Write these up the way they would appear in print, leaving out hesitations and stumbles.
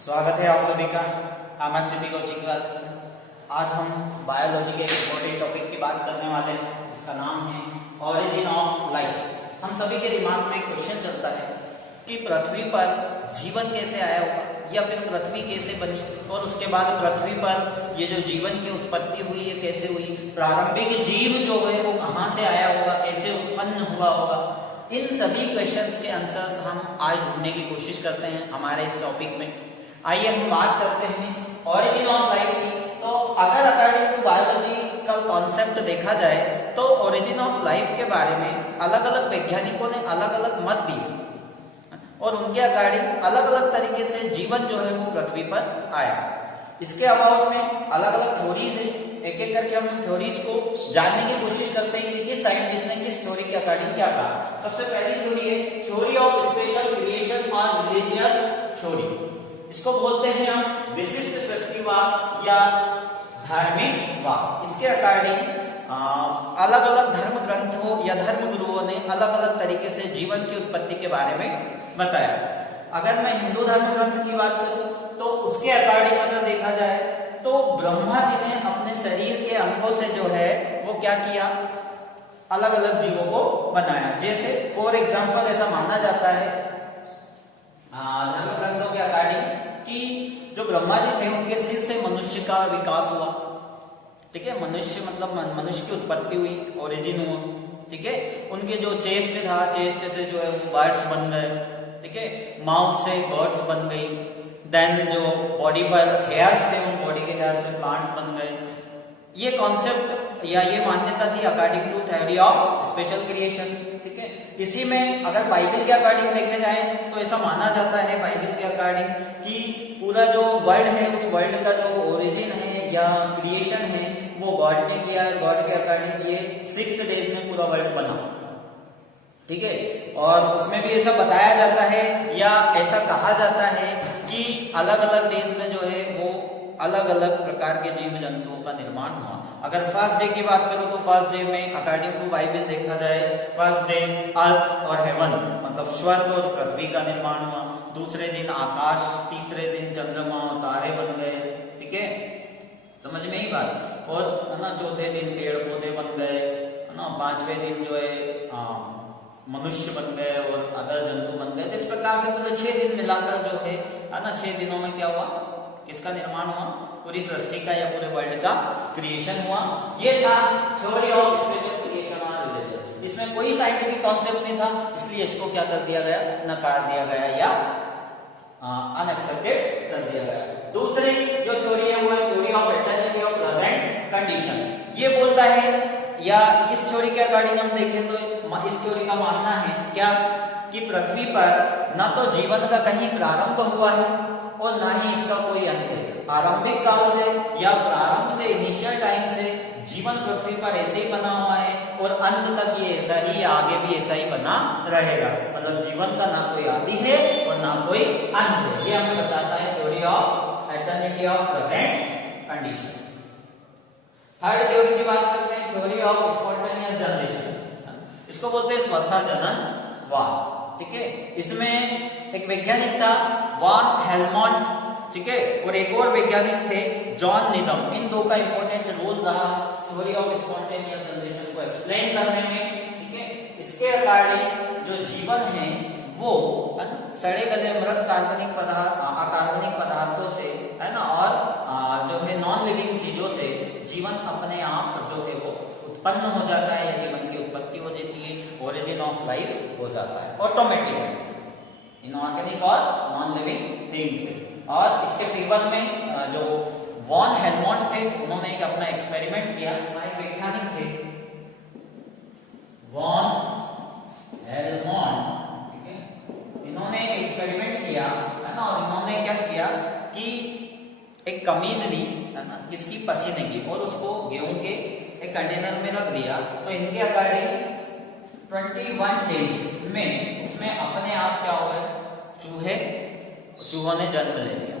स्वागत है आप सभी का एमएससीबी कोचिंग क्लासेस में। आज हम बायोलॉजी के एक इम्पोर्टेंट टॉपिक की बात करने वाले हैं जिसका नाम है ऑरिजिन ऑफ लाइफ। हम सभी के दिमाग में क्वेश्चन चलता है कि पृथ्वी पर जीवन कैसे आया होगा या फिर पृथ्वी कैसे बनी और उसके बाद पृथ्वी पर ये जो जीवन की उत्पत्ति हुई है कैसे हुई, प्रारंभिक जीव जो है वो कहाँ से आया होगा, कैसे उत्पन्न हुआ होगा। इन सभी क्वेश्चंस के आंसर्स हम आज ढूंढने की कोशिश करते हैं हमारे इस टॉपिक में। आइए हम बात करते हैं ऑरिजिन ऑफ लाइफ की। तो अगर अकॉर्डिंग टू बायोलॉजिकल कॉन्सेप्ट देखा जाए तो ओरिजिन ऑफ लाइफ के बारे में अलग अलग वैज्ञानिकों ने अलग अलग मत दिए और उनके अकॉर्डिंग अलग अलग तरीके से जीवन जो है वो पृथ्वी पर आया। इसके अबाउट में अलग अलग थ्योरीज है, एक एक करके हम थ्योरीज को जानने की कोशिश करते हैं कि किस साइंटिस्ट ने किस थ्योरी के अकॉर्डिंग क्या कहा। सबसे पहली थ्योरी है थ्योरी ऑफ स्पेशल क्रिएशन और रिलीजियस थ्योरी। इसको बोलते हैं हम विशिष्ट सृष्टिवाद या धार्मिकवाद। इसके अकॉर्डिंग अलग अलग धर्म ग्रंथों या धर्म गुरुओं ने अलग अलग तरीके से जीवन की उत्पत्ति के बारे में बताया। अगर मैं हिंदू धर्म ग्रंथ की बात करूं तो उसके अकॉर्डिंग अगर देखा जाए तो ब्रह्मा जी ने अपने शरीर के अंगों से जो है वो क्या किया, अलग अलग जीवों को बनाया। जैसे फॉर एग्जाम्पल ऐसा माना जाता है धर्म ग्रंथों के अकॉर्डिंग कि जो ब्रह्मा जी थे उनके सिर से मनुष्य का विकास हुआ। ठीक है, मनुष्य मतलब मनुष्य की उत्पत्ति हुई, ओरिजिन हुआ। ठीक है, उनके जो चेस्ट था, चेस्ट से जो है बर्ड्स बन गए। ठीक है, माउथ से बर्ड्स बन गई। देन जो बॉडी पर हेयर्स थे उन बॉडी के हेयर से प्लांट्स बन गए। ये कॉन्सेप्ट या ये मान्यता थी according to theory of special creation. ठीक है, इसी में अगर बाइबल के अकॉर्डिंग देखे जाए तो ऐसा माना जाता है बाइबल के अकॉर्डिंग कि पूरा जो वर्ल्ड है उस वर्ल्ड का जो ओरिजिन है या क्रिएशन है वो गॉड ने किया है। गॉड के अकॉर्डिंग ये 6 डेज में पूरा वर्ल्ड बना। ठीक है, और उसमें भी ऐसा बताया जाता है या ऐसा कहा जाता है कि अलग अलग डेज में जो है वो अलग अलग प्रकार के जीव जंतुओं का निर्माण हुआ। अगर फर्स्ट डे की बात करूं तो फर्स्ट डे में अकॉर्डिंग टू बाइबल देखा जाए फर्स्ट डे अर्थ और हेवन मतलब स्वर्ग और पृथ्वी का निर्माण हुआ। दूसरे दिन आकाश, तीसरे दिन चंद्रमा और तारे बन गए। ठीक है, समझ में ही बात। और है ना, चौथे दिन पेड़ पौधे बन गए, है ना, पांचवें दिन जो है मनुष्य बन गए और अदर जंतु बन गए। इस प्रकार से पूरे 6 दिन मिलाकर जो है ना 6 दिनों में क्या हुआ, किसका निर्माण हुआ, पूरी सृष्टि का या पूरे वर्ल्ड का क्रिएशन हुआ। ये था थ्योरी ऑफ स्पेशल क्रिएशन और रिलीजन। इसमें कोई साइंटिफिक कॉन्सेप्ट नहीं था, इसलिए इसको क्या कर दिया गया, नकार दिया गया या अनएक्सेप्टेड कर दिया गया। दूसरी जो थ्योरी है वो है theory of eternity of present condition. ये बोलता है या इस थ्योरी के अकॉर्डिंग हम देखें तो इस थ्योरी का मानना है क्या कि पृथ्वी पर न तो जीवन का कहीं प्रारंभ हुआ है और ना ही इसका कोई अंत है। आरंभिक काल से या प्रारंभ से, इनिशियल टाइम से जीवन पृथ्वी पर ऐसे ही बना हुआ है और अंत तक ये ऐसा ही, आगे भी ऐसा ही बना रहेगा। मतलब जीवन का ना कोई आदि है और ना कोई अंत है। ये हमें बताता है theory of eternity of present condition. Third theory की बात करते हैं थ्योरी ऑफ स्पॉन्टेनियस जनरेशन। इसको बोलते हैं स्वतः जननवाद। ठीक है, इसमें एक वैज्ञानिक था वॉन हेलमोंट। ठीक है, और एक और वैज्ञानिक थे जॉन नीदम। इन दो का इंपॉर्टेंट रोल रहा थ्योरी ऑफ स्पॉन्टेनियस जनरेशन को एक्सप्लेन करने में। ठीक है, इसके अकॉर्डिंग जो जीवन है वो है ना सड़े गले मृत कार्बनिक पदार्थ, अकार्बनिक पदार्थों से है ना और जो है नॉन लिविंग चीजों से जीवन अपने आप जो है वो उत्पन्न हो जाता है या जीवन की उत्पत्ति हो जाती है। ओरिजिन ऑफ लाइफ हो जाता है ऑटोमेटिकली इनऑर्गेनिक और नॉन लिविंग थिंग्स से। और इसके फेवर में जो वॉन हेलमोंट थे उन्होंने एक अपना एक्सपेरिमेंट किया। एक वैज्ञानिक थे वॉन हेलमोंट। ठीक है, इन्होंने एक एक्सपेरिमेंट किया है ना, और इन्होंने क्या किया कि एक कमीज ली है ना किसकी, पसीने की, और उसको गेहूं के एक कंटेनर में रख दिया। तो इनके अकॉर्डिंग 21 डेज में उसमें अपने आप क्या हो गए, चूहों ने जन्म ले लिया।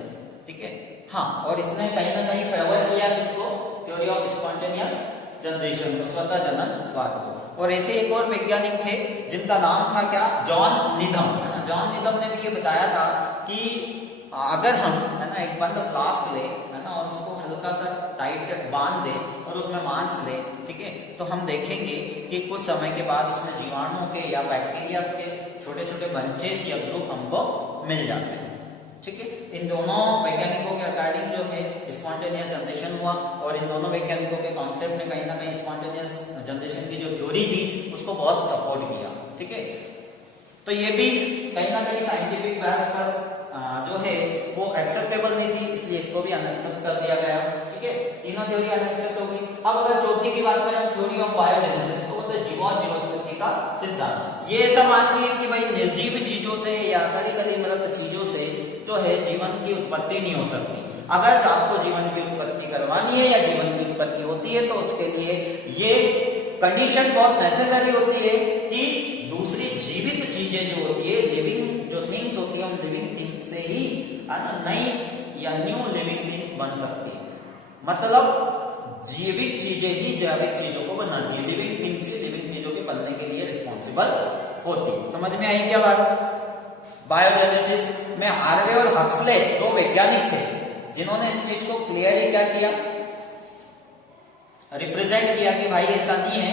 ठीक है, हाँ, और इसने कहीं ना कहीं फेवर किया किसको, थ्योरी ऑफ स्पॉन्टेनियस जनरेशन को, स्वतः जननवाद को। और ऐसे एक और वैज्ञानिक थे जिनका नाम था क्या, जॉन नीदम। है ना, जॉन नीदम ने भी ये बताया था कि अगर हम है ना एक बंद फ्लास्क ले है ना और उसको हल्का सा टाइट बांध दे और उसमें मांस ले, ठीक है, तो हम देखेंगे कि कुछ समय के बाद उसमें जीवाणुओं के या बैक्टीरिया के छोटे छोटे बंचेस या ग्रुप हमको मिल जाते हैं, ठीक है। इन दोनों वैज्ञानिकों के अकॉर्डिंग जो है स्पॉन्टेनियस जनरेशन हुआ और इन दोनों वैज्ञानिकों के कॉन्सेप्ट ने कहीं ना कहीं स्पॉन्टेनियस जनरेशन की जो थ्योरी थी उसको बहुत सपोर्ट किया, ठीक है। तो ये भी कहीं ना कहीं साइंटिफिक बेस पर जो है वो एक्सेप्टेबल नहीं थी, इसलिए इसको भी अनएक्सेप्ट कर दिया गया, ठीक है। तीनों थ्योरी अनएक्सेप्ट हो गई। अब अगर चौथी की बात करें, थ्योरी ऑफ बायोजेनेसिस, को बोलते हैं जीवोत्पत्ति का सिद्धांत। ये ऐसा मानती है कि भाई निर्जीव चीजों से या सड़ी गली मृत चीजों से जो है जीवन की उत्पत्ति नहीं हो सकती। अगर आपको जीवन की उत्पत्ति करवानी है या जीवन की उत्पत्ति होती है तो उसके लिए ये कंडीशन बहुत नेसेसरी होती है कि दूसरी जीवित चीजें जो होती है, लिविंग जो थिंग्स होती है, उन लिविंग थिंग्स से ही नई या न्यू लिविंग थिंग्स बन सकती है। मतलब जीवित चीजें ही जैविक चीजों को बनाती है, लिविंग थिंग्स ही लिविंग चीजों के बनने के लिए रिस्पॉन्सिबल होती है। समझ में आई क्या बात? बायोजेनेसिस में हार्वे और हक्सले दो वैज्ञानिक थे जिन्होंने इस चीज को क्लियरली क्या किया, रिप्रेजेंट किया कि भाई ऐसा नहीं है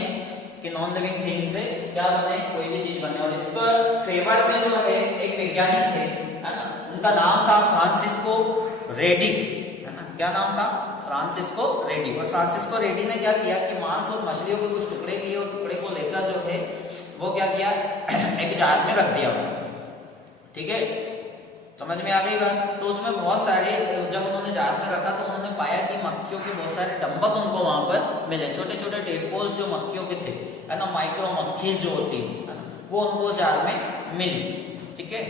कि नॉन लिविंग थिंग से क्या बने, कोई भी चीज बने। और इस पर फेवर में जो है एक वैज्ञानिक थे, है ना, उनका नाम था फ्रांसिस्को रेडी, है ना, क्या नाम था? Francisco ready. और फ्रांसिस्को रेडी ने क्या किया कि मांस और मछलियों के कुछ टुकड़े लिए और टुकड़े को लेकर जो है वो क्या किया, एक जार में रख दिया, ठीक है। समझ में आ गई बात? तो उसमें बहुत सारे, जब उन्होंने जार में रखा तो उन्होंने पाया कि मक्खियों के बहुत सारे डंबक उनको वहां पर मिले, छोटे छोटे टेडपोल्स जो मक्खियों के थे, है ना, माइक्रो मक्खी जो होती है ना, वो उनको जार में मिली, ठीक है।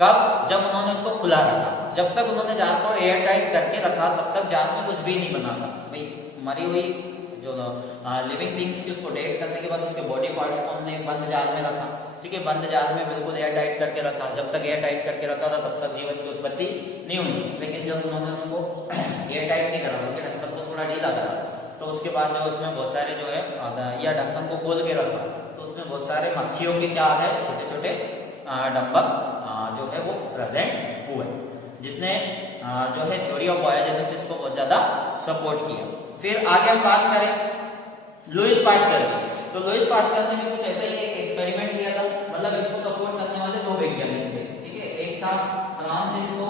कब? जब उन्होंने उसको खुला रखा। जब तक उन्होंने जार को एयर टाइट करके रखा तब तक जार में कुछ भी नहीं बना था। भाई मरी हुई जो लिविंग थिंग्स की उसको डेट करने के बाद उसके बॉडी पार्ट्स को उन्होंने बंद जार में रखा, ठीक है, बंद जार में बिल्कुल एयर टाइट करके रखा। जब तक एयर टाइट करके रखा था तब तक जीवन की उत्पत्ति नहीं हुई। लेकिन जब उन्होंने उसको एयर टाइट नहीं करा, उनके ढक्कन को थोड़ा ढीला करा, तो उसके बाद जो उसमें बहुत सारे जो है या ढक्कन को खोल के रखा तो उसमें बहुत सारे मक्खियों के क्या है, छोटे छोटे डंबक जो है वो प्रेजेंट हुए, जिसने जो है थ्योरी ऑफ बायोजेनेसिस को बहुत ज्यादा सपोर्ट किया। फिर आगे हम बात करें लुईस पास्चर की, तो लुईस पास्चर ने भी कुछ ऐसा ही एक एक्सपेरिमेंट किया था। मतलब इसको सपोर्ट करने वाले दो वैज्ञानिक थे, ठीक है, एक था फ्रांसिस्को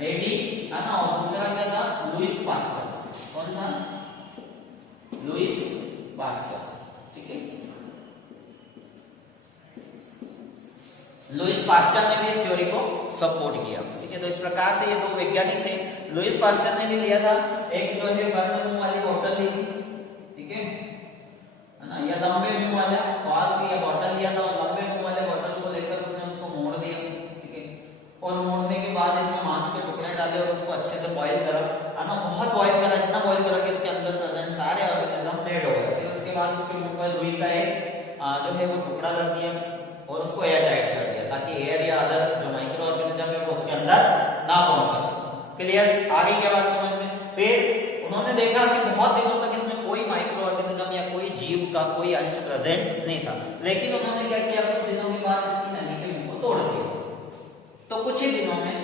रेडी, है ना, और दूसरा क्या था, लुईस पास्चर। कौन था? लुईस पास्चर, ठीक है। लुईस पास्चर ने भी इस थ्योरी को सपोर्ट किया, ठीक है। तो इस प्रकार से ये दो वैज्ञानिक थे। लुईस पास्चर ने भी लिया था एक जो है बंद मुंह वाली बोतल ली थी, ठीक है ना, या लंबे मुंह वाला कॉर्क या बॉटल लिया था और लंबे मुंह वाले बॉटल को लेकर उसने उसको मोड़ दिया, ठीक है। और मोड़ने के बाद इसमें मांस के टुकड़े डाले और उसको अच्छे से बॉईल करा, है ना, बहुत बॉईल करा, इतना बॉईल करा कि इसके अंदर प्रेजेंट सारे ऑर्गेनिज्म डेड हो गए। फिर उसके बाद उसके मुंह पर रुई का एक जो है वो टुकड़ा रख दिया और उसको एयर टाइट कर दिया ताकि एयर या अदर जो माइक्रो ऑर्गेनिज्म है वो उसके अंदर ना पहुंच सके। क्लियर? आगे क्या बात समझ में? फिर उन्होंने देखा कि बहुत दिनों तक इसमें कोई माइक्रो ऑर्गेनिज्म या कोई जीव का कोई अंश प्रेजेंट नहीं था। लेकिन उन्होंने क्या किया, कुछ दिनों के बाद इसकी नली के मुंह को तोड़ दिया। तो कुछ ही दिनों में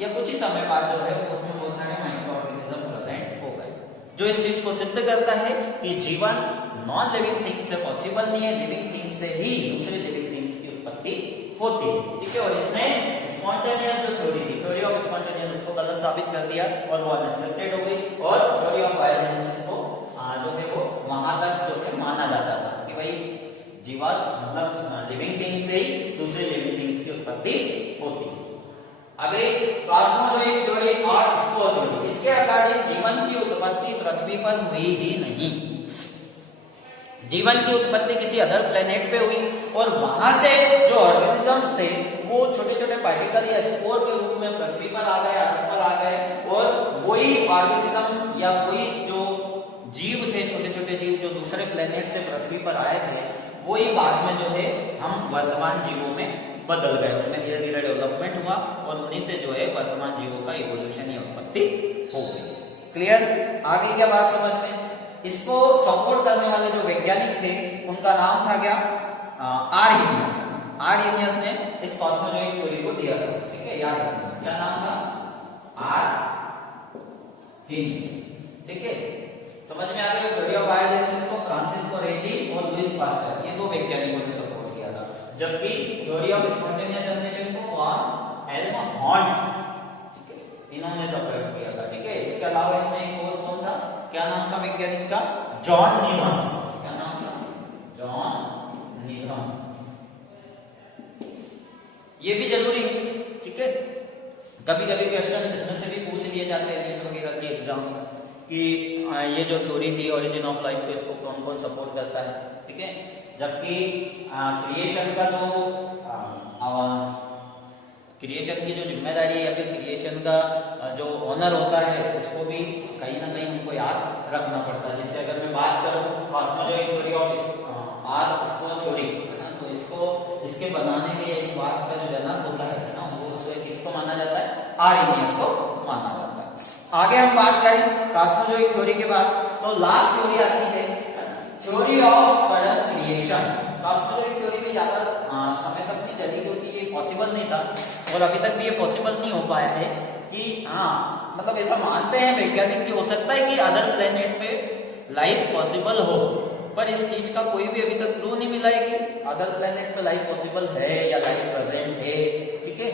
या कुछ ही समय बाद जो है उसमें बहुत सारे माइक्रो ऑर्गेनिज्म प्रेजेंट हो गए, जो इस चीज को सिद्ध करता है कि जीवन नॉन लिविंग थिंग से पॉसिबल नहीं है, लिविंग थिंग से ही दूसरे लिविंग थिंग्स की उत्पत्ति होती है, ठीक है। और इसने स्पॉन्टेनियस जो थ्योरी थी, थ्योरी ऑफ स्पॉन्टेनियस, उसको गलत साबित कर दिया और वो अनएक्सेप्टेड हो गई। और थ्योरी ऑफ बायोजेनेसिस को जो है वो वहां तक जो है माना जाता था कि भाई जीवन मतलब लिविंग थिंग से ही दूसरे लिविंग थिंग्स की उत्पत्ति होती है। अभी कॉस्मोलॉजिक थ्योरी और स्पोर थ्योरी, इसके अकॉर्डिंग जीवन की उत्पत्ति पृथ्वी पर हुई ही नहीं। जीवन की उत्पत्ति किसी अदर प्लेनेट पे हुई और वहां से जो ऑर्गेनिजम्स थे वो छोटे छोटे पार्टिकल या स्पोर के रूप में पृथ्वी पर आ गए, अर्थ पर आ गए। और वही ऑर्गेनिज्म या वही जो जीव थे, छोटे छोटे जीव जो दूसरे प्लेनेट से पृथ्वी पर आए थे, वही बाद में जो है हम वर्तमान जीवों में बदल गए। उनमें धीरे धीरे डेवलपमेंट हुआ और उन्हीं से जो है वर्तमान जीवों का इवोल्यूशन या उत्पत्ति हो गई। क्लियर? आगे क्या बात समझ में? इसको सपोर्ट करने वाले जो वैज्ञानिक थे उनका नाम था क्या, आर्हेनियस। आर्हेनियस ने इस कॉस्मोलॉजिक थ्योरी को दिया था, ठीक है, याद रखना क्या नाम था, ही नहीं। ठीक है, समझ में आ गया। थ्योरी ऑफ बायोजेनेसिस को फ्रांसिस्को रेड्डी और लुइस पास्चर ये दो वैज्ञानिकों ने सपोर्ट किया था, जबकि थ्योरी ऑफ स्पॉन्टेनियस जनरेशन को वॉन हेल्महोल्ट्ज इन्होंने सपोर्ट किया था। ठीक है, इसके अलावा इसमें एक और कौन था, क्या नाम था वैज्ञानिक का, जॉन नीमन। क्या नाम था, जॉन नीमन। ये भी जरूरी है। ठीक है, कभी कभी क्वेश्चन इसमें से भी पूछ लिए जाते हैं नीट वगैरह के एग्जाम्स में कि ये जो थ्योरी थी ओरिजिन ऑफ लाइफ को, इसको कौन कौन सपोर्ट करता है। ठीक है, जबकि क्रिएशन का जो क्रिएशन की जो जिम्मेदारी है या फिर क्रिएशन का जो ऑनर होता है उसको भी कहीं ना कहीं उनको याद रखना पड़ता है। जैसे अगर मैं बात करूं cosmological theory of R square theory है ना, तो इसको इसके बनाने के इस बात का जो जनक होता है ना, वो किसको माना जाता है, आर्हेनियस को माना जाता है। आगे हम बात करें कॉस्मोलॉजिकल थ्योरी के बाद, तो लास्ट थ्योरी आती है theory of sudden creation. Cosmological theory भी ज्यादा समय तक नहीं चली क्योंकि ये पॉसिबल नहीं था और अभी तक भी ये पॉसिबल नहीं हो पाया है कि मतलब ऐसा मानते हैं वैज्ञानिक कि हो सकता है कि अदर प्लेनेट पे लाइफ पॉसिबल हो, पर इस चीज का कोई भी अभी तक प्रूव नहीं मिला है कि अदर प्लेनेट पे लाइफ पॉसिबल है या लाइफ प्रेजेंट है। ठीक है,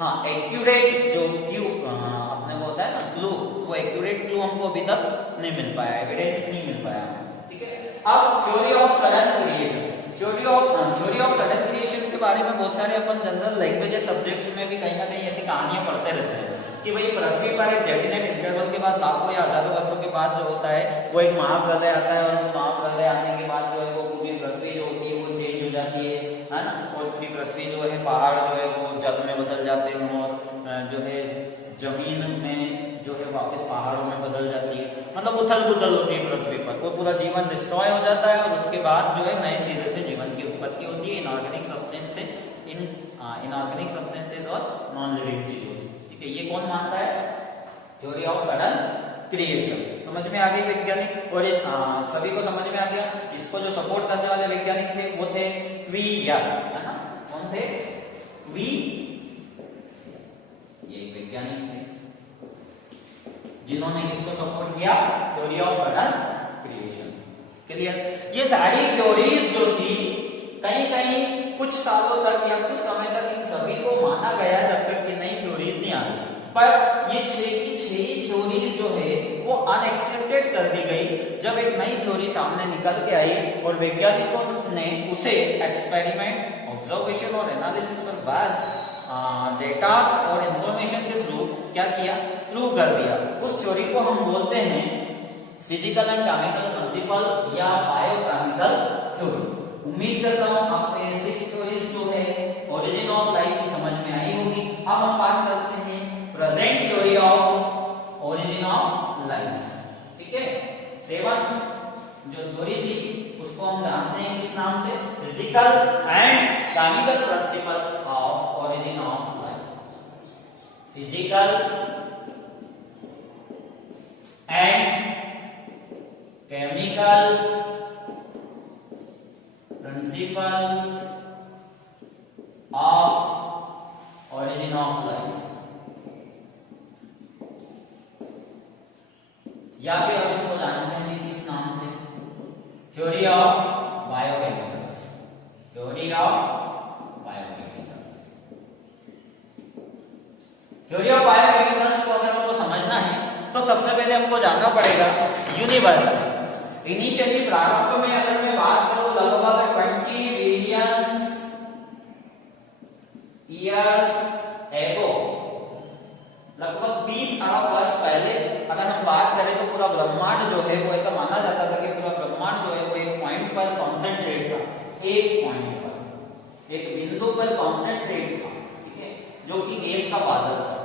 हाँ एक्यूरेट जो क्यू अपने को होता है ना क्लू, वो एक्यूरेट क्लू हमको अभी तक नहीं मिल पाया, एविडेंस नहीं मिल पाया। ठीक है, अब theory of sudden creation, theory of sudden creation के बारे में बहुत सारे अपन जनरल लैंग्वेज सब्जेक्ट्स में भी कहीं ना कहीं ऐसी कहानियां पढ़ते रहते हैं कि भाई पृथ्वी पर एक डेफिनेट इंटरवल के बाद लाखों या हजारों वर्षों के बाद जो होता है वो एक महाप्रलय आता है, और वो महाप्रलय आने के बाद जो है वो पूरी पृथ्वी जो होती है वो चेंज हो जाती है ना, और पूरी पृथ्वी जो है पहाड़ जो है वो जल में बदल जाते हैं और जो है जमीन में जो है वापस पहाड़ों में बदल जाती है, मतलब उथल पुथल होती है पृथ्वी पर, वो पूरा जीवन डिस्ट्रॉय हो जाता है और उसके बाद जो है नए सिरे से जीवन की उत्पत्ति होती है इनऑर्गेनिक सब्सटेंस से, इनऑर्गेनिक सब्सटेंसेस और नॉन लिविंग चीजों से। ठीक है, ये कौन मानता है, थ्योरी ऑफ सडन क्रिएशन। समझ में आ गई वैज्ञानिक, और सभी को समझ में आ गया। इसको जो सपोर्ट करने वाले वैज्ञानिक थे वो थे क्वियर, है ना, कौन थे, क्वी, ये वैज्ञानिक थे जिन्होंने किसको सपोर्ट किया, theory of sudden creation. Clear, ये सारी थ्योरीज जो थी कहीं कहीं कुछ सालों तक या कुछ समय तक इन सभी को माना गया जब तक कि नई थ्योरीज नहीं आ गई, पर ये छह की छह ही थ्योरीज जो है वो अनएक्सेप्टेड कर दी गई जब एक नई थ्योरी सामने निकल के आई और वैज्ञानिकों ने उसे एक्सपेरिमेंट, ऑब्जर्वेशन और एनालिसिस पर बेस्ड डेटा और इंफॉर्मेशन के थ्रू क्या किया, प्रूव कर दिया। उस थ्योरी को हम बोलते हैं फिजिकल एंड केमिकल प्रिंसिपल्स या बायोकेमिकल थ्योरी। उम्मीद करता हूं आपको ये 6 थ्योरीज जो है ओरिजिन ऑफ लाइफ की समझ में आई होगी। अब हम बात करते हैं present theory of origin of life. ठीक है, 7th जो थ्योरी थी उसको हम जानते हैं किस नाम से, physical and chemical principles of origin of life. Physical and chemical principles of origin of life, या फिर हम इसको जानते हैं किस नाम से, theory of biochemicals. Theory of biochemicals, theory of biochemicals को अगर हमको समझना है तो सबसे पहले हमको जाना पड़ेगा यूनिवर्स। इनिशियली प्रारंभ में अगर मैं बात करूं लगभग 20 बिलियन ईयर्स एगो, लगभग 20 अरब वर्ष पहले अगर हम बात करें तो पूरा ब्रह्मांड जो है वो ऐसा माना जाता था कि पूरा ब्रह्मांड जो है वो एक पॉइंट पर कॉन्सेंट्रेट था, एक पॉइंट पर, एक बिंदु पर कॉन्सेंट्रेट था। ठीक है, जो कि गैस का बादल था।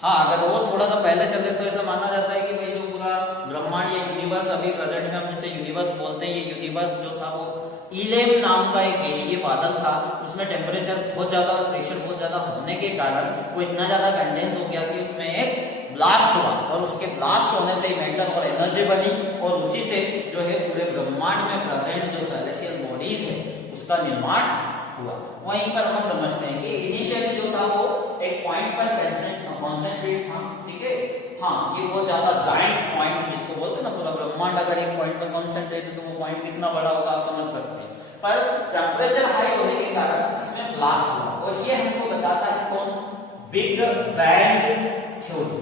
हाँ, अगर वो थोड़ा सा पहले चले तो ऐसा माना जाता है कि भाई जो पूरा ब्रह्मांड या यूनिवर्स अभी प्रेजेंट में हम जिसे यूनिवर्स बोलते हैं, ये यूनिवर्स जो था वो इलेम नाम का एक गैसीय बादल था। उसमें टेम्परेचर बहुत ज्यादा और प्रेशर बहुत ज्यादा होने के कारण वो इतना ज्यादा कंडेंस हो गया कि उसमें एक ब्लास्ट हुआ और उसके ब्लास्ट होने से मैटर और एनर्जी बनी और उसी से जो है पूरे ब्रह्मांड में प्रेजेंट जो सेलेस्टियल बॉडीज है उसका निर्माण हुआ। वहीं पर हम समझते हैं कि इनिशियली जो था वो एक पॉइंट पर कॉन्सेंट्रेट था। ठीक है, हाँ ये बहुत ज्यादा जायंट पॉइंट जिसको बोलते हैं ना, पूरा ब्रह्मांड अगर एक पॉइंट पर कॉन्सेंट्रेट है तो वो पॉइंट कितना बड़ा होगा आप समझ सकते हैं। पर टेम्परेचर हाई होने के कारण इसमें ब्लास्ट हुआ, और ये हमको बताता है कौन, बिग बैंग थ्योरी,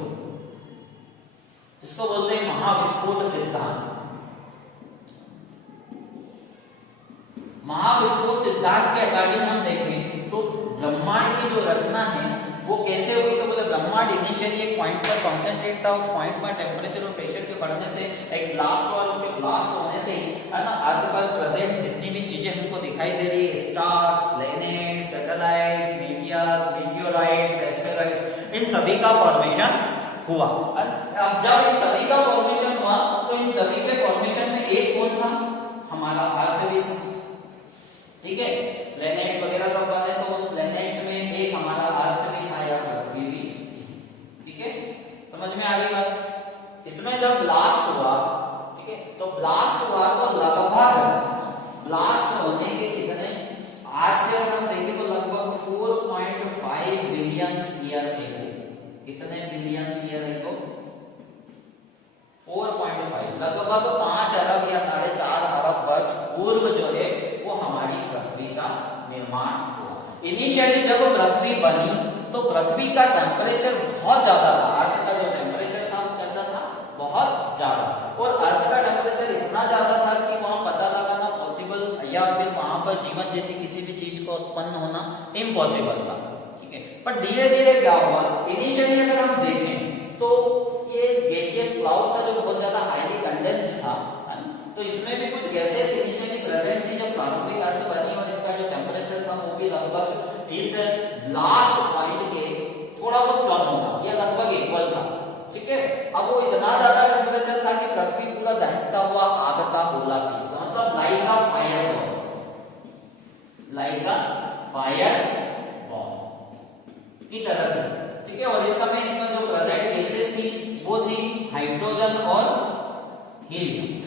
इसको बोलते हैं महाविस्फोट सिद्धांत। महाविस्फोट सिद्धांत के अकॉर्डिंग हम देखें तो ब्रह्मांड की जो रचना है वो कैसे हुई, तो बोले ब्रह्मांड इनिशियली एक पॉइंट पर कॉन्सेंट्रेट था, उस पॉइंट पर टेम्परेचर और प्रेशर के बढ़ने से एक ब्लास्ट हुआ, उसके ब्लास्ट होने से है ना अर्थ पर प्रेजेंट जितनी भी चीजें हमको दिखाई दे रही है, stars, planets, satellites, meteors, meteorites, asteroids, इन सभी का फॉर्मेशन हुआ। अब जब इन सभी का फॉर्मेशन हुआ तो इन सभी के फॉर्मेशन में एक कौन था, हमारा अर्थ भी था, ठीक है, प्लैनेट्स वगैरह सब बने तो प्लैनेट्स में एक हमारा अर्थ भी था या पृथ्वी भी थी, ठीक है, समझ में आ रही बात। इसमें जब ब्लास्ट हुआ, ठीक है, तो ब्लास्ट हुआ तो लगभग ब्लास्ट होने के कितने, आज से अगर हम देखें तो लगभग 4.5 बिलियन ईयर एगो, कितने बिलियन ईयर एगो, 4.5, लगभग 5 अरब या 4.5 अरब वर्ष पूर्व जो है वो हमारी पृथ्वी का निर्माण हुआ। इनिशियली जब पृथ्वी बनी तो पृथ्वी का टेम्परेचर बहुत ज्यादा था, अर्थ का जो टेम्परेचर था वो कैसा था, बहुत ज्यादा, और अर्थ का टेम्परेचर इतना ज्यादा था कि वहां पता लगाना पॉसिबल या फिर वहां पर जीवन जैसी किसी भी चीज को उत्पन्न होना इम्पॉसिबल था, ठीक है। पर धीरे धीरे क्या हुआ, इनिशियली अगर हम देखें तो ये गैसियस क्लाउड था जो बहुत ज्यादा हाईली कंडेंस्ड था, तो इसमें भी कुछ गैसेस इनिशियली प्रेजेंट थी जब प्रारंभिक अर्थ बनी, और इसका जो टेम्परेचर था वो भी लगभग इस लास्ट पॉइंट के थोड़ा बहुत कम होगा या लगभग इक्वल था, ठीक है। अब वो इतना ज्यादा टेम्परेचर था कि पृथ्वी पूरा दहकता हुआ आग का गोला थी, मतलब like a fire ball, like a fire ball की तरह थी, ठीक है। और इस समय इसमें जो प्रेजेंट गैसेस थी वो थी हाइड्रोजन और हीलियम।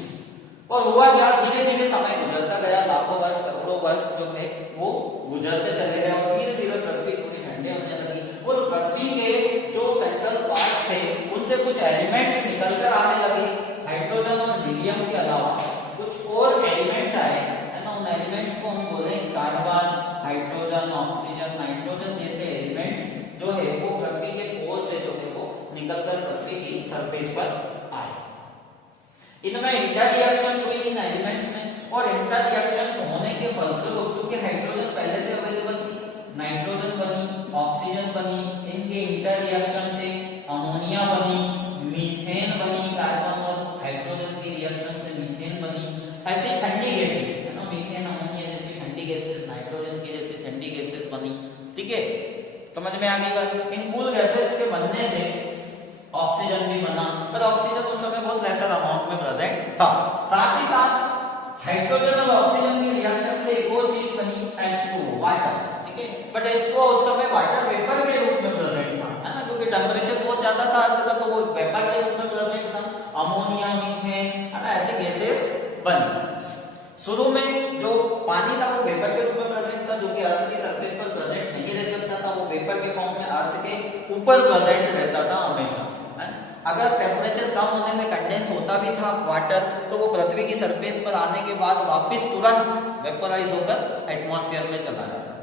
और हुआ क्या, धीरे धीरे समय गुजरता गया, लाखों वर्ष करोड़ों वर्ष जो है वो गुजरते चले गए, और धीरे धीरे पृथ्वी थोड़ी ठंडे होने लगी, और पृथ्वी के जो सेंट्रल पार्ट थे उनसे कुछ एलिमेंट्स निकलकर आने लगे, हाइड्रोजन और हीलियम के अलावा कुछ और एलिमेंट्स आए, है ना। उन एलिमेंट्स को हम बोले कार्बन, हाइड्रोजन, ऑक्सीजन, नाइट्रोजन जैसे एलिमेंट्स जो है वो पृथ्वी के कोर से जो है वो निकलकर पृथ्वी की सरफेस पर आए। इनमें इंटर रिएक्शंस हुई इन एलिमेंट्स में, और इंटर रिएक्शंस होने के फलस्वरूप चूंकि हाइड्रोजन पहले से अवेलेबल थी, नाइट्रोजन बनी, ऑक्सीजन बनी, इनके इंटर रिएक्शन से अमोनिया बनी, मीथेन बनी, कार्बन और हाइड्रोजन के रिएक्शन से मीथेन बनी। ऐसी ठंडी गैसेस, है ना, मीथेन, अमोनिया जैसी ठंडी गैसेस, नाइट्रोजन की जैसी ठंडी गैसेस बनी, ठीक है, समझ में आ गई बात। इन कूल गैसेस के बनने से ऑक्सीजन भी बना, पर ऑक्सीजन उस समय बहुत लेसर अमाउंट में प्रेजेंट था। साथ ही साथ हाइड्रोजन और ऑक्सीजन की रिएक्शन से एक और चीज बनी, H2O, वाटर, ठीक है। बट H2O उस समय वाटर वेपर के रूप में प्रेजेंट था, है ना, क्योंकि टेम्परेचर बहुत ज्यादा था अर्थ का, तो वो वेपर के रूप में प्रेजेंट था। अमोनिया, मीथेन, है ना, ऐसे गैसेस बनी। शुरू में जो पानी था वो वेपर के रूप में प्रेजेंट था, जो कि अर्थ की सरफेस पर प्रेजेंट नहीं रह सकता था, वो वेपर के फॉर्म में अर्थ के ऊपर प्रेजेंट रहता था हमेशा। अगर टेम्परेचर कम होने से कंडेंस होता भी था वाटर, तो वो पृथ्वी की सरफेस पर आने के बाद वापस तुरंत वेपोराइज होकर एटमॉस्फेयर में चला जाता था।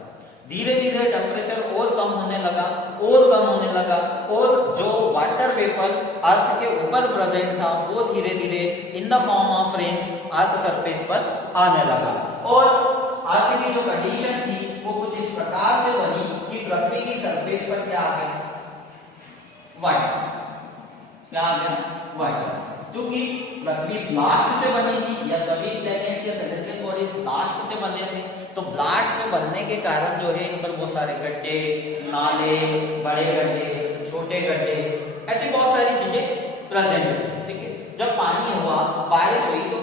धीरे धीरे टेम्परेचर और कम होने लगा, और कम होने लगा, और जो वाटर वेपर अर्थ के ऊपर प्रेजेंट था वो धीरे धीरे in the form of rains earth surface पर आने लगा। और अर्थ की जो कंडीशन थी वो कुछ इस प्रकार से बनी कि पृथ्वी की सरफेस पर क्या आ गया, वाटर, क्या आ गया, वाटर। क्योंकि पृथ्वी ब्लास्ट से बनी थी, या सभी प्लैनेट या सेलेस्टियल बॉडीज ब्लास्ट से बने थे, तो ब्लास्ट से बनने के कारण जो है इन पर बहुत सारे गड्ढे, नाले, बड़े गड्ढे, छोटे गड्ढे, ऐसी बहुत सारी चीजें प्रेजेंट थी, ठीक है। जब पानी हुआ, बारिश हुई, तो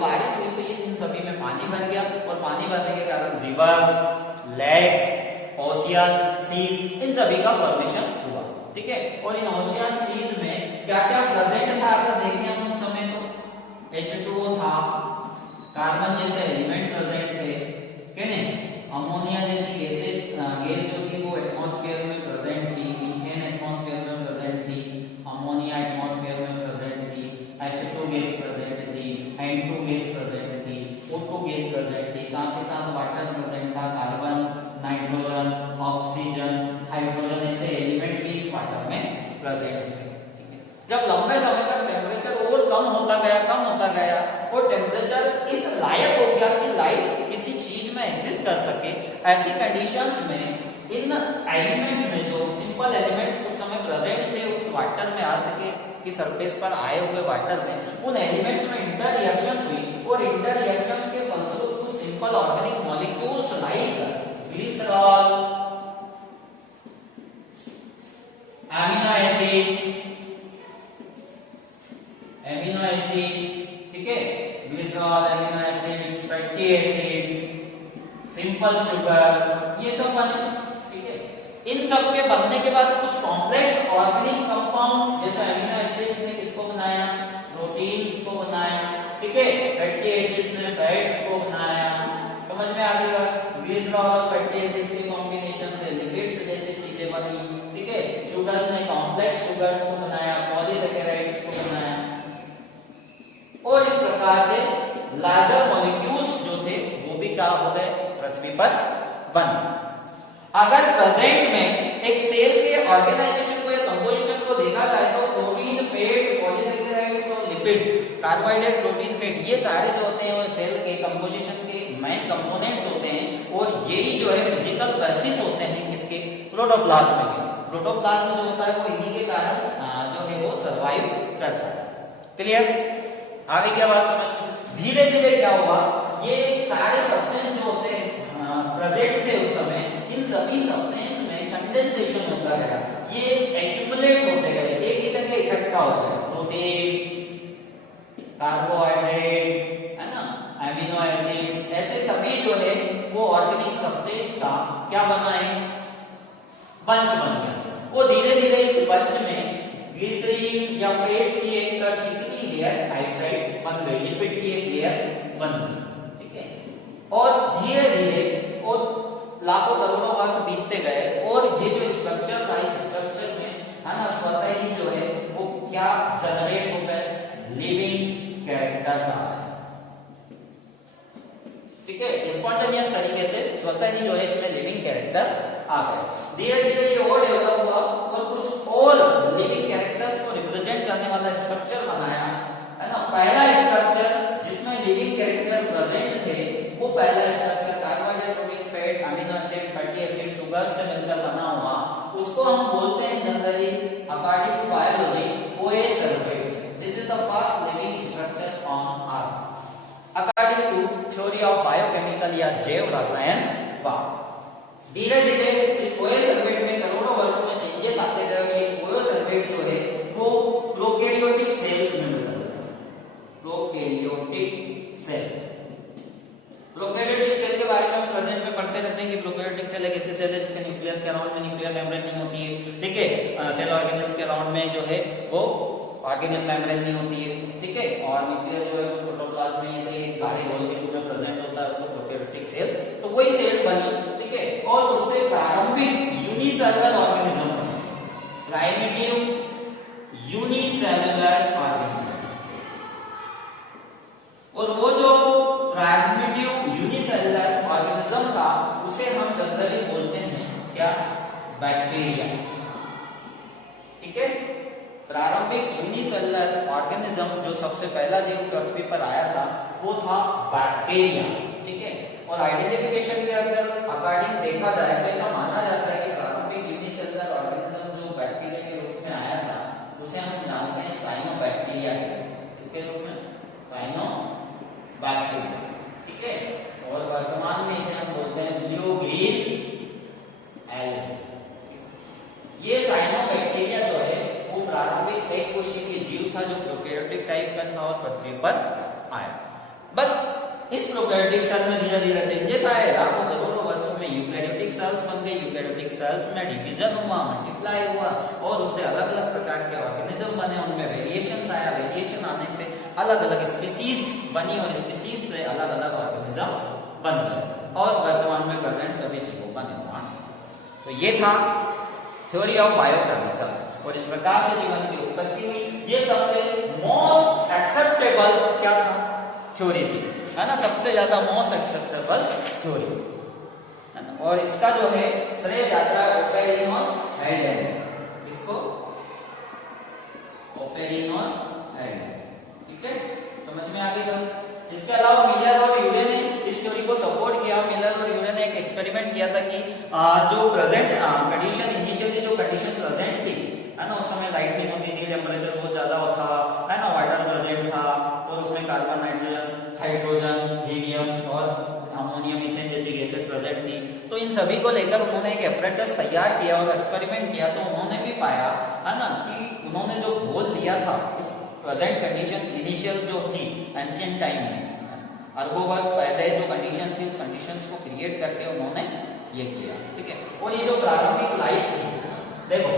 ये इन सभी में पानी भर गया, और पानी भरने के कारण रिवर्स, लेक्स, ओशियन, सीज, इन सभी का फॉर्मेशन हुआ, ठीक है। और इन ओशियन, सीज में क्या क्या प्रेजेंट था अगर देखें हम उस समय, तो H2O था, कार्बन जैसे एलिमेंट प्रेजेंट थे, क्या नहीं, अमोनिया जैसी गैस जो थी वो एटमॉस्फेयर में प्रेजेंट थी, मीथेन एटमॉस्फेयर में प्रेजेंट थी, अमोनिया एटमॉस्फेयर में प्रेजेंट थे। ठीक है, जब लंबे समय तक टेम्परेचर और कम होता गया और टेम्परेचर इस लायक हो गया कि लाइफ किसी चीज में एग्जिस्ट कर सके, ऐसी कंडीशंस में इन एलिमेंट्स में जो सिंपल एलिमेंट्स उस समय प्रेजेंट थे उस वाटर में, अर्थ की सरफेस पर आए हुए वाटर में, उन एलिमेंट्स में इंटर रिएक्शंस हुई और इंटर रिएक्शंस के फलस्वरूप कुछ simple organic molecules like glycerol, amino acids, ठीक है, glycerol, amino acids, fatty acids, simple sugars, ये सब बने। ठीक है, इन सब के बनने के बाद कुछ कॉम्प्लेक्स ऑर्गेनिक कंपाउंड्स जैसे एमिनो एसिड्स ने किसको बनाया, प्रोटीन्स को बनाया। ठीक है, फैटी एसिड्स ने फैट्स को बनाया। समझ में आ गया, ग्लिसरॉल और फैटी एसिड्स के कॉम्बिनेशन से लिपिड्स जैसी चीजें बनी। ठीक है, शुगर ने कॉम्प्लेक्स शुगर्स को बनाया, पॉलीसैकेराइड्स को बनाया और इस प्रकार से लार्जर मॉलिक्यूल्स जो थे वो भी क्या हो गए, पृथ्वी पर बने। अगर प्रेजेंट में एक सेल के ऑर्गेनाइजेशन को या कंपोजिशन को देखा जाए तो प्रोटीन, फैट, पॉलीसैकेराइड्स और लिपिड्स, कार्बोहाइड्रेट, प्रोटीन, फैट, ये सारे जो होते हैं वो सेल के कंपोजिशन के मेन कंपोनेंट्स होते हैं और यही जो है फिजिकल बेसिस होते हैं किसके, प्रोटोप्लाज्म के। प्रोटोप्लाज्म जो होता है वो इन्हीं के कारण जो है वो सर्वाइव करता है। क्लियर, आगे क्या बात समझ। धीरे धीरे क्या हुआ, ये सारे सब्सटेंस जो होते हैं प्रेजेंट थे उस समय, इन सभी सब्सटेंस में कंडेंसेशन होता गया, ये एक्यूमुलेट होते गए, एक ही जगह इकट्ठा हो गए। प्रोटीन, कार्बोहाइड्रेट, है ना, एमिनो एसिड, ऐसे सभी जो है वो ऑर्गेनिक सब्सटेंस का क्या बनाए, बंच बन गया। वो धीरे धीरे इस बंच में ग्लिसरीन या फैट्स की एक चिकनी लेयर आउटसाइड बन गई, लिपिड की एक लेयर बन गई। ठीक है, और धीरे धीरे और लाखों करोड़ों वर्ष बीतते गए और ये जो स्ट्रक्चर था, इस स्ट्रक्चर में है ना स्वतः ही जो है वो क्या जनरेट हो गए, लिविंग कैरेक्टर्स आ गए। ठीक है, स्पॉन्टेनियस तरीके से स्वतः ही जो है इसमें लिविंग कैरेक्टर आ गए। धीरे धीरे ये और डेवलप हुआ और कुछ और लिविंग कैरेक्टर्स को रिप्रेजेंट करने वाला स्ट्रक्चर बनाया, है ना। पहला स्ट्रक्चर जिसमें लिविंग कैरेक्टर प्रेजेंट थे वो पहला structure carbohydrate, protein, fat, amino acid, fatty acid, sugar से मिलकर बना हुआ, उसको हम बोलते हैं generally according to biology coacervate. This is the first living structure on earth according to theory of biochemical या जैव रसायनवाद। धीरे धीरे इस कोएसल्फेट में करोड़ों वर्षों में चेंजेस आते गए। ये कोएसल्फेट जो है वो प्रोकैरियोटिक सेल्स में बदल गया। प्रोकैरियोटिक सेल, प्रोकैरियोटिक सेल के बारे में हम प्रेजेंट में पढ़ते रहते हैं कि प्रोकैरियोटिक सेल एक ऐसी सेल है जिसके न्यूक्लियस के अराउंड में न्यूक्लियर मेम्ब्रेन नहीं होती है। ठीक है, सेल ऑर्गेनेल्स के अराउंड में जो है वो ऑर्गेनल मेम्ब्रेन नहीं होती है। ठीक है, और न्यूक्लियस जो है वो प्रोटोप्लाज्म में ऐसे एक गाढ़े गोल के रूप में प्रेजेंट होता है, उसको प्रोकैरियोटिक सेल, तो वही सेल बनी। ठीक है, और उससे प्रारंभिक यूनिसेलुलर ऑर्गेनिज्म बने, प्राइमिटिव यूनिसेलुलर ऑर्गेनिज्म। और वो जो प्राइमिटिव यूनिसेलुलर ऑर्गेनिज्म था उसे हम जनरली बोलते हैं क्या, बैक्टीरिया। ठीक है, प्रारंभिक यूनिसेलुलर ऑर्गेनिज्म जो सबसे पहला जीव पृथ्वी पर आया था वो था बैक्टीरिया। ठीक है, और आइडेंटिफिकेशन के अगर अकॉर्डिंग देखा जाए तो ऐसा माना जाता है कि प्रारंभिक यूनिसेलुलर ऑर्गेनिज्म जो बैक्टीरिया के रूप में आया था उसे हम जानते हैं साइनोबैक्टीरिया के रूप में, साइनोबैक्टीरिया। ठीक है, और वर्तमान में इसे हम बोलते हैं ब्लू ग्रीन एल्गी। ये साइनोबैक्टीरिया जो है वो प्रारंभिक एक कोशिकीय जीव था जो प्रोकैरियोटिक टाइप का था और पृथ्वी पर आया। बस इस प्रोकैरियोटिक सेल में धीरे धीरे चेंजेस आए, लाखों करोड़ों वर्षों में यूकैरियोटिक सेल्स बन गए। यूकैरियोटिक सेल्स में डिवीजन हुआ, मल्टीप्लाई हुआ और उससे अलग अलग प्रकार के ऑर्गेनिज्म बने, उनमें वेरिएशंस आया। वेरिएशन आने से अलग अलग स्पीसीज बनी और स्पीसीज से अलग अलग ऑर्गेनिज्म बन गए और वर्तमान में प्रेजेंट सभी जीवों का निर्माण। तो ये था थ्योरी ऑफ बायोकेमिकल्स और इस प्रकार से जीवन की उत्पत्ति हुई। ये सबसे मोस्ट एक्सेप्टेबल क्या था, थ्योरी थी, है ना, सबसे ज्यादा मोस्ट एक्सेप्टेबल थ्योरी, है ना। और इसका जो है श्रेय जाता है ओपेरिन और हैल्डेन, इसको ओपेरिन और एडेन। ठीक है, समझ में आ गई बात। इसके अलावा मिलर और यूरे ने इस थ्योरी को सपोर्ट किया। मिलर और यूरे ने एक एक्सपेरिमेंट किया था कि जो प्रेजेंट कंडीशन, इनिशियली जो कंडीशन प्रेजेंट थी, है ना, उस समय लाइट नहीं होती थी, टेम्परेचर बहुत ज्यादा था, है ना, वाटर प्रेजेंट था और उसमें कार्बन, नाइट्रोजन, हाइड्रोजन, हीलियम और अमोनियम, मीथेन जैसी गैसेस प्रेजेंट थी। तो इन सभी को लेकर उन्होंने एक एपरेटस तैयार किया और एक्सपेरिमेंट किया। तो उन्होंने भी पाया, है ना, कि उन्होंने जो घोल लिया था प्रेजेंट कंडीशन इनिशियल जो थी एंशिएंट टाइम में, अरबों वर्ष पहले जो कंडीशन थी उस कंडीशंस को क्रिएट करके उन्होंने ये किया। ठीक है, और ये जो प्रारंभिक लाइफ थी, देखो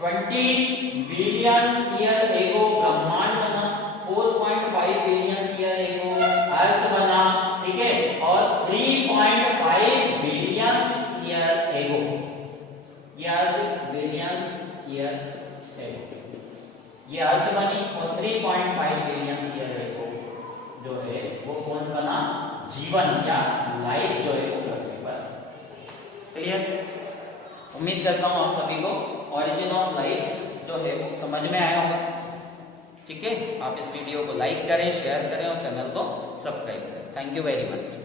20 बिलियन ईयर एगो ब्रह्मांड बना, 4.5 बिलियन ईयर एगो अर्थ बना। ठीक है, और 3.5 बिलियन ईयर एगो ये अर्थ बिलियन ईयर एगो ये अर्थ बनी, और 3.5 बिलियन ईयर एगो जो है वो कौन बना, जीवन या लाइफ जो है वो पृथ्वी पर। क्लियर, उम्मीद करता हूं आप सभी को ओरिजिन ऑफ लाइफ जो है वो समझ में आया होगा। ठीक है, आप इस वीडियो को लाइक करें, शेयर करें और चैनल को सब्सक्राइब करें। Thank you very much.